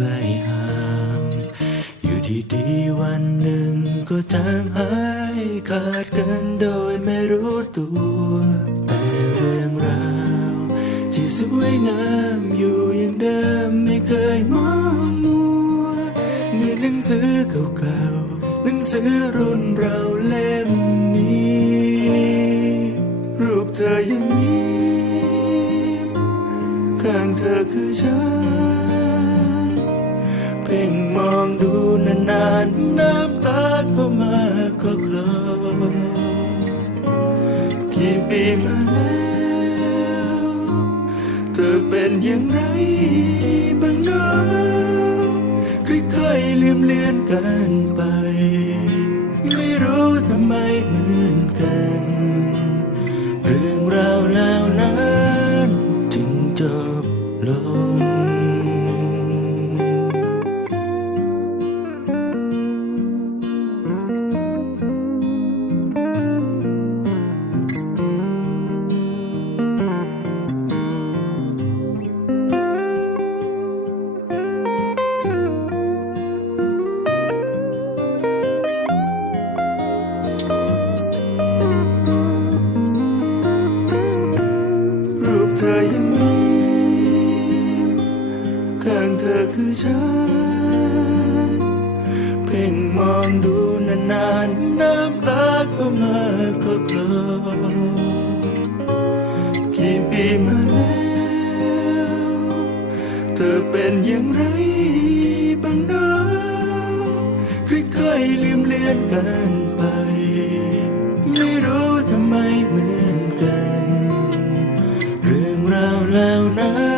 กลห่างอยู่ดีๆวันหนึ่งก็จางหายขาดกันโดยไม่รู้ตัว แต่เรื่องราวที่สวยงามอยู่อย่างเดิมไม่เคยมองมัวเหมือนหนังสือเก่าๆหนังสือรุ่นเราเล่มนี้ รูปเธออยังมีข้างเธอคือฉัน เพ่งมองดูนานๆน้ำตาก็มาก็กลอกี่ปีมาแล้วเธอเป็นอย่างไรบ้างเนาะค่อยๆลืมเลือนกันไป คือฉัน เพ่งมองดูนานๆน้ำตาก็มาก็กลอกี่ปีมาแล้ว เธอเป็นอย่างไรบ้างนะค่อยๆลืมเลือนกันไป ไม่รู้ทำไมเหมือนกัน เรื่องราวแล้วนั้น